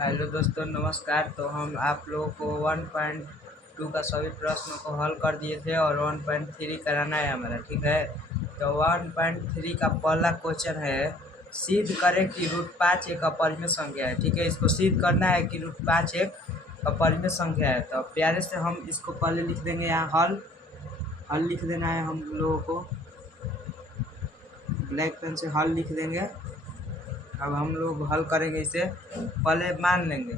Hello दोस्तों, नमस्कार। तो हम आप लोगों को 1.2 का सभी प्रश्नों को हल कर दिए थे और 1.3 कराना है हमारा, ठीक है। तो 1.3 का पहला क्वेश्चन है, सिद्ध करें कि √5 एक अपरिमेय संख्या है। ठीक है, इसको सिद्ध करना है कि √5 एक अपरिमेय संख्या है। तो प्यारे से हम इसको पहले लिख देंगे, यहाँ हल लिख देना है हम लोगों को। ब्लैक पेन से हल लिख देंगे। अब हम लोग हल करेंगे इसे। पहले मान लेंगे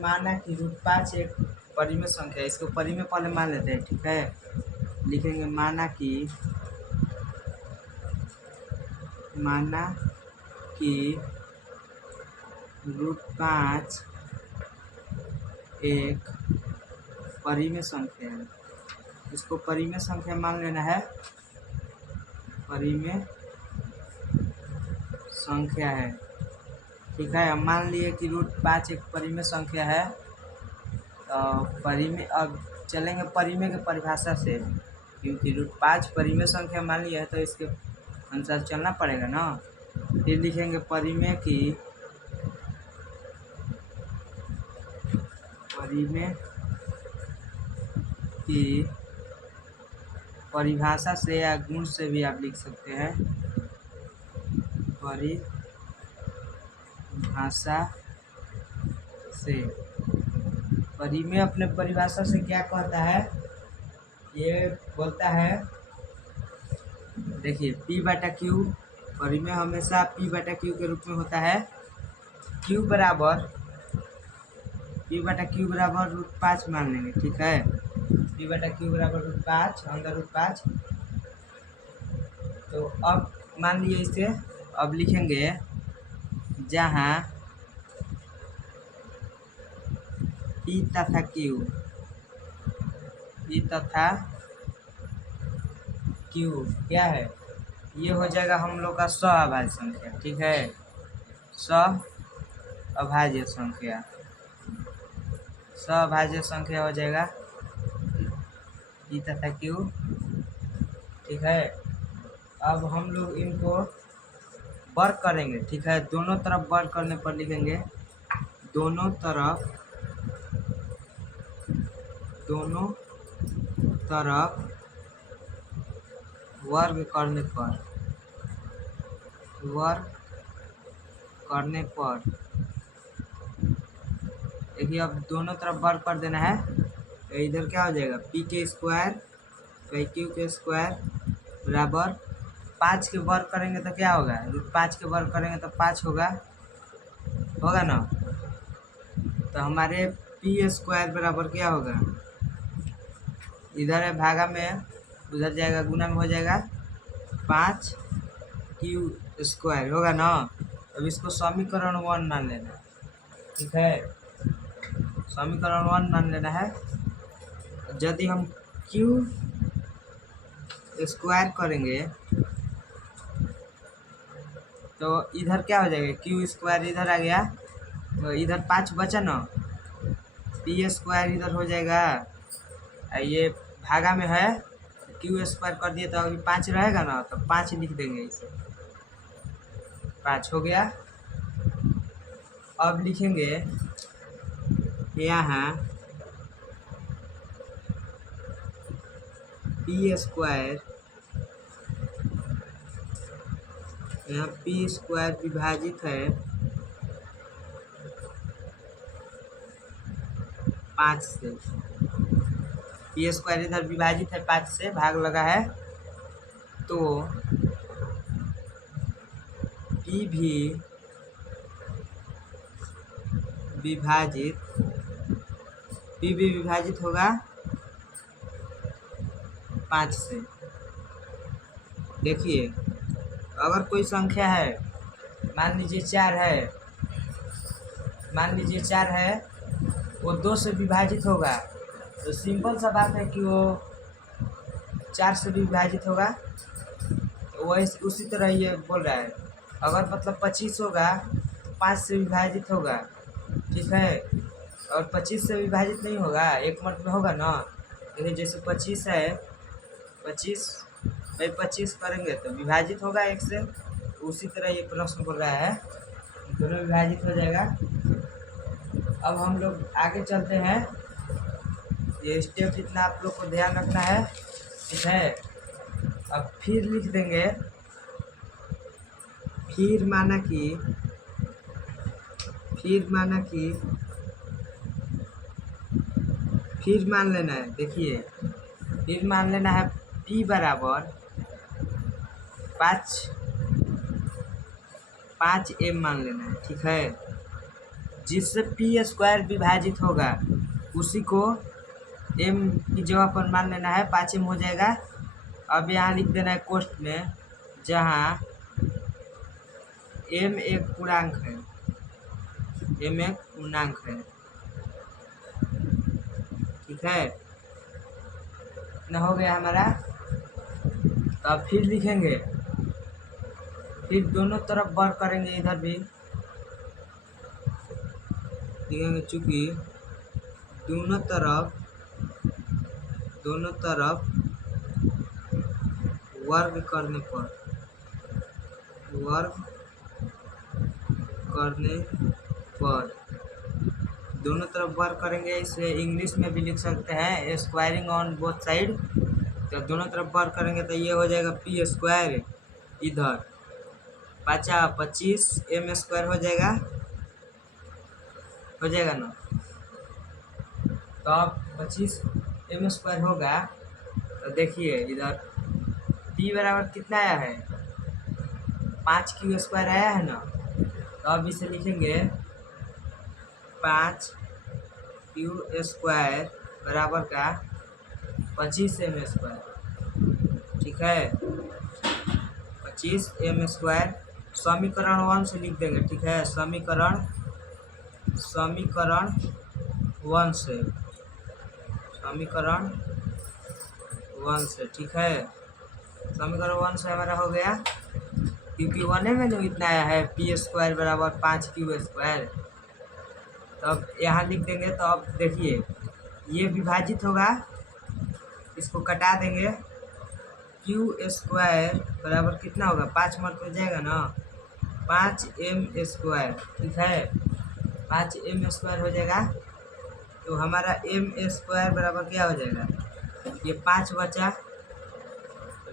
माना कि √5 एक परिमेय संख्या है। इसको परिमेय पहले मान लेते हैं, ठीक है। लिखेंगे माना कि √5 एक परिमेय संख्या है। इसको परिमेय संख्या मान लेना है, परिमेय संख्या है, ठीक है। हम मान लिए कि √5 एक परिमेय संख्या है। तो परिमेय, अब चलेंगे परिमेय के परिभाषा से, क्योंकि √5 परिमेय संख्या मान लिया है तो इसके अनुसार चलना पड़ेगा ना। फिर लिखेंगे परिमेय की परिभाषा से या गुण से भी आप लिख सकते हैं। परिभाषा से, परिमेय अपने परिभाषा से क्या कहता है, ये बोलता है, देखिए P/Q परिमेय हमेशा P/Q के रूप में होता है। P/Q बराबर √5 मान लेंगे, ठीक है। P/Q बराबर √5 अंदर √5। तो अब मान लिए इसे, अब लिखेंगे जहाँ P तथा Q क्या है, ये हो जाएगा हम लोग का सह-अभाज्य संख्या, ठीक है। सह-अभाज्य संख्या हो जाएगा P तथा Q, ठीक है। अब हम लोग इनको वर्ग करेंगे, ठीक है। दोनों तरफ वर्ग करने पर लिखेंगे, दोनों तरफ वर्ग करने पर देखिए, अब दोनों तरफ वर्ग कर देना है। तो इधर क्या हो जाएगा, P के स्क्वायर Q के स्क्वायर बराबर 5 के वर्ग करेंगे तो क्या होगा, √5 के वर्ग करेंगे तो 5 होगा ना। तो हमारे P² बराबर क्या होगा, इधर है भागा में, उधर जाएगा गुना में, हो जाएगा 5Q² होगा ना। अब इसको समीकरण 1 मान लेना है, ठीक है। समीकरण 1 मान लेना है। यदि हम Q² करेंगे तो इधर क्या हो जाएगा, Q² इधर आ गया तो इधर 5 बचा ना, P² इधर हो जाएगा। ये भागा में है, Q² कर दिए तो अभी 5 रहेगा ना, तो 5 लिख देंगे इसे, 5 हो गया। अब लिखेंगे यहाँ P², यहाँ P² विभाजित है 5 से। P² इधर विभाजित है 5 से, भाग लगा है, तो P भी विभाजित होगा 5 से। देखिए, अगर कोई संख्या है, मान लीजिए 4 है, वो 2 से विभाजित होगा, तो सिंपल सा बात है कि वो 4 से भी विभाजित होगा। तो वही उसी तरह ये बोल रहा है, अगर मतलब 25 होगा तो 5 से विभाजित होगा, ठीक है। और 25 से विभाजित नहीं होगा, एक मिनट में होगा ना। देखिए, जैसे 25 है, 25 करेंगे तो विभाजित होगा 1 से। उसी तरह ये प्रश्न बोल रहा है दोनों विभाजित हो जाएगा। अब हम लोग आगे चलते हैं। ये स्टेप जितना आप लोग को ध्यान रखना है, ठीक है। अब फिर लिख देंगे, फिर माना कि फिर मान लेना है। देखिए, फिर मान लेना है p बराबर 5m मान लेना है, ठीक है। जिससे p स्क्वायर विभाजित होगा उसी को m की जगह पर मान लेना है, 5m हो जाएगा। अब यहाँ लिख देना है कोष्ठ में, जहाँ m एक पूर्णांक है, ठीक है ना। हो गया हमारा। तो अब फिर लिखेंगे, फिर दोनों तरफ वर्ग करेंगे, इधर भी लिखेंगे, चूंकि दोनों तरफ वर्ग करने पर दोनों तरफ वर्ग करेंगे। इसे इंग्लिश में भी लिख सकते हैं, स्क्वायरिंग ऑन बोथ साइड। तो दोनों तरफ वर्ग करेंगे तो ये हो जाएगा p स्क्वायर, इधर 25 m स्क्वायर हो जाएगा ना। तो अब 25 m स्क्वायर होगा। तो देखिए इधर p बराबर कितना आया है, 5q स्क्वायर आया है ना। तो अब इसे लिखेंगे 5q स्क्वायर बराबर का 25m स्क्वायर, ठीक है। 25m स्क्वायर समीकरण 1 से लिख देंगे, ठीक है। समीकरण 1 से, ठीक है। समीकरण 1 से हमारा हो गया, क्योंकि 1 में जो इतना आया है p स्क्वायर बराबर 5q स्क्वायर। तो अब यहाँ लिख देंगे। तो अब देखिए ये विभाजित होगा, इसको कटा देंगे। q स्क्वायर बराबर कितना होगा, 5 मत हो जाएगा ना, 5m स्क्वायर, ठीक है। 5m स्क्वायर हो जाएगा। तो हमारा m स्क्वायर बराबर क्या हो जाएगा, ये 5 बचा,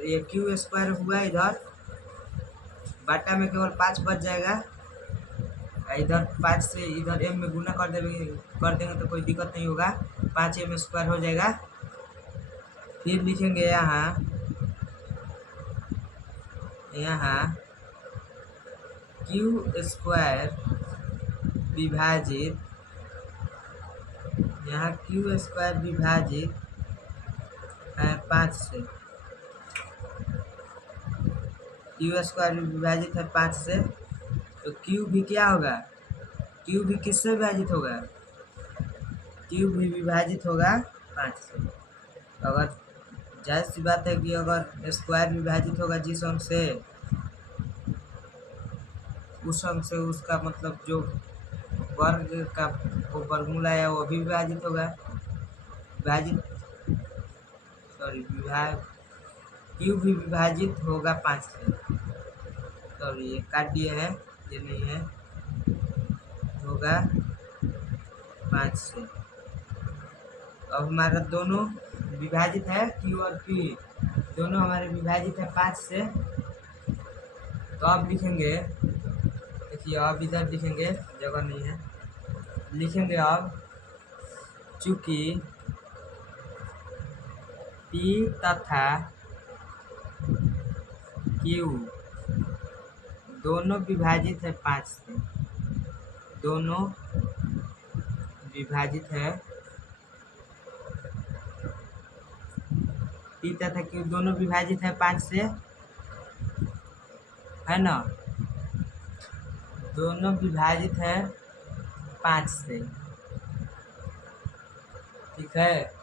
ये q स्क्वायर हुआ, इधर बाटा में केवल 5 बच जाएगा। इधर 5 से इधर m में गुना कर देंगे तो कोई दिक्कत नहीं होगा, 5m स्क्वायर हो जाएगा। फिर लिखेंगे यहाँ q स्क्वायर विभाजित, यहाँ q स्क्वायर विभाजित है 5 से, q स्क्वायर विभाजित है 5 से। तो q भी क्या होगा, q भी किससे विभाजित होगा, q भी विभाजित होगा 5 से। अगर जाहिर सी बात है कि अगर स्क्वायर विभाजित होगा जिस अंक से, उस अंक से उसका मतलब जो वर्ग का वर्गमूल है वो भी विभाजित होगा, q भी विभाजित होगा 5 से। तो ये काट दिए हैं, ये नहीं है, होगा 5 से। अब हमारा दोनों विभाजित है, q और p दोनों हमारे विभाजित है 5 से। तो अब लिखेंगे, देखिए अब इधर लिखेंगे, जगह नहीं है, लिखेंगे अब चूंकि p तथा q दोनों विभाजित है 5 से, दोनों विभाजित है, p तथा q दोनों विभाजित है 5 से, है ना। दोनों विभाजित है 5 से, ठीक है।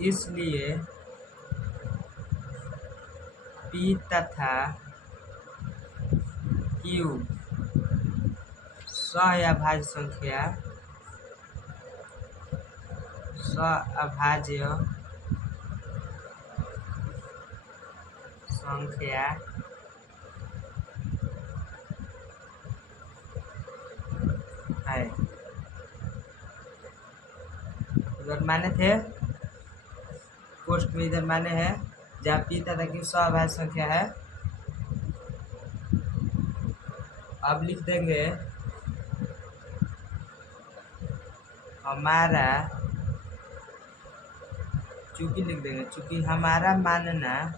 इसलिए p तथा q सह अभाज्य संख्या है। इधर माने थे, पोस्ट में इधर माने है, जहाँ पी तथा की स्वाभाविक संख्या है। अब लिख देंगे हमारा, चूंकि लिख देंगे, चूंकि हमारा मानना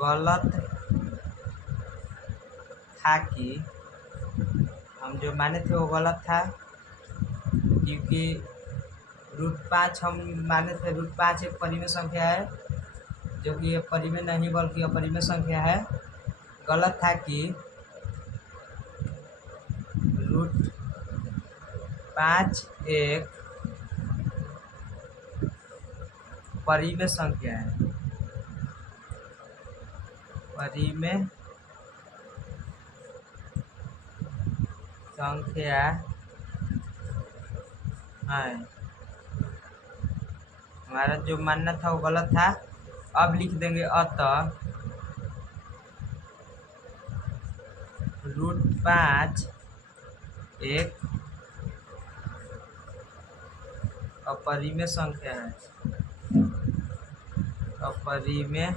गलत था कि, हम जो माने थे वो गलत था, क्योंकि √5 हम माने थे, √5 एक परिमेय संख्या है, जो कि ये परिमेय नहीं बल्कि अपरिमेय संख्या है। गलत था कि √5 एक परिमेय संख्या है, परिमेय संख्या है। हमारा जो मानना था वो गलत था। अब लिख देंगे अतः √5 एक अपरिमेय संख्या है, अपरिमेय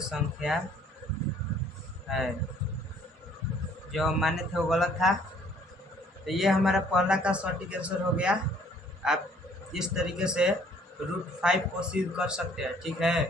संख्या है। जो हम माने थे वो गलत था। तो ये हमारा पहला का सटीक आंसर हो गया। आप इस तरीके से √5 को सिद्ध कर सकते हैं, ठीक है।